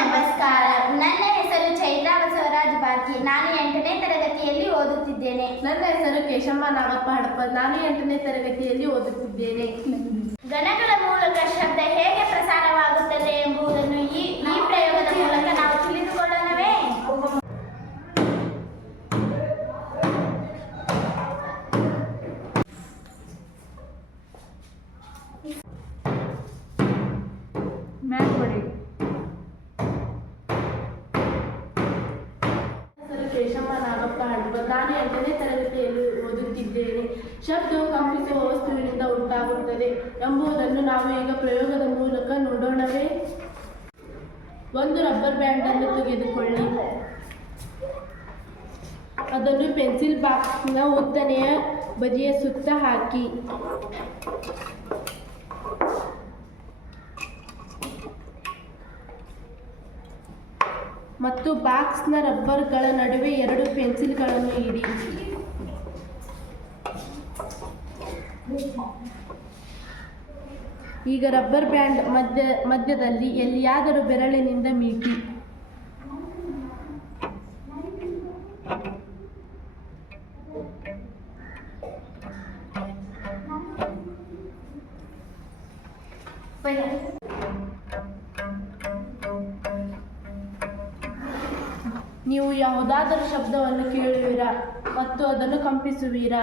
ನಮಸ್ಕಾರ. ನನ್ನ ಹೆಸರು ಚೈತ್ರಾ ಬಸವರಾಜ್ ಬಾರ್ಕಿ ನಾನು ಎಂಟನೇ ತರಗತಿಯಲ್ಲಿ ಓದುತ್ತಿದ್ದೇನೆ. ನನ್ನ ಹೆಸರು ಕೇಶಮ್ಮ ನಾಗಪ್ಪ ಹಡಪ ನಾನು ಎಂಟನೇ ತರಗತಿಯಲ್ಲಿ ಓದುತ್ತಿದ್ದೇನೆ. ಗಣಗಳ ನಾಗಪ್ಪ ಹಡಪ ನಾನು ಎಂಟನೇ ತರಗತಿಯಲ್ಲಿ ಓದುತ್ತಿದ್ದೇನೆ. ಶಬ್ದವು ಕಂಪಿಸುವ ವಸ್ತುವಿನಿಂದ ಉಂಟಾಗುತ್ತದೆ ಎಂಬುದನ್ನು ನಾವು ಈಗ ಪ್ರಯೋಗದ ಮೂಲಕ ನೋಡೋಣವೇ ಒಂದು ರಬ್ಬರ್ ಬ್ಯಾಂಡ್ ಅನ್ನು ತೆಗೆದುಕೊಳ್ಳಿ. ಅದನ್ನು ಪೆನ್ಸಿಲ್ ಬಾಕ್ಸ್ನ ಉದ್ದನೆಯ ಬದಿಯ ಸುತ್ತ ಹಾಕಿ. ಮತ್ತು ಬಾಕ್ಸ್ನ ರಬ್ಬರ್ಗಳ ನಡುವೆ ಎರಡು ಪೆನ್ಸಿಲ್ಗಳನ್ನು ಇಡಿ. ಈಗ ರಬ್ಬರ್ ಬ್ಯಾಂಡ್ ಮಧ್ಯ, ಮಧ್ಯದಲ್ಲಿ ಎಲ್ಲಿಯಾದರೂ ಬೆರಳಿನಿಂದ ಮೀಟಿ. ನೀವು ಯಾವುದಾದರೂ ಶಬ್ದವನ್ನು ಕೇಳುವಿರಾ ಮತ್ತು ಅದನ್ನು ಕಂಪಿಸುವಿರಾ?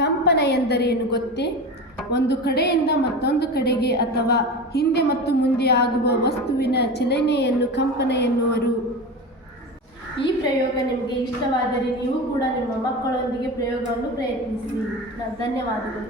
ಕಂಪನ ಎಂದರೇನು ಗೊತ್ತೇ? ಒಂದು ಕಡೆಯಿಂದ ಮತ್ತೊಂದು ಕಡೆಗೆ ಅಥವಾ ಹಿಂದೆ ಮತ್ತು ಮುಂದೆ ಆಗುವ ವಸ್ತುವಿನ ಚಲನೆಯನ್ನು ಕಂಪನ ಎನ್ನುವರು. ಈ ಪ್ರಯೋಗ ನಿಮಗೆ ಇಷ್ಟವಾದರೆ ನೀವು ಕೂಡ ನಿಮ್ಮ ಮಕ್ಕಳೊಂದಿಗೆ ಪ್ರಯೋಗವನ್ನು ಪ್ರಯತ್ನಿಸಿ ಧನ್ಯವಾದಗಳು.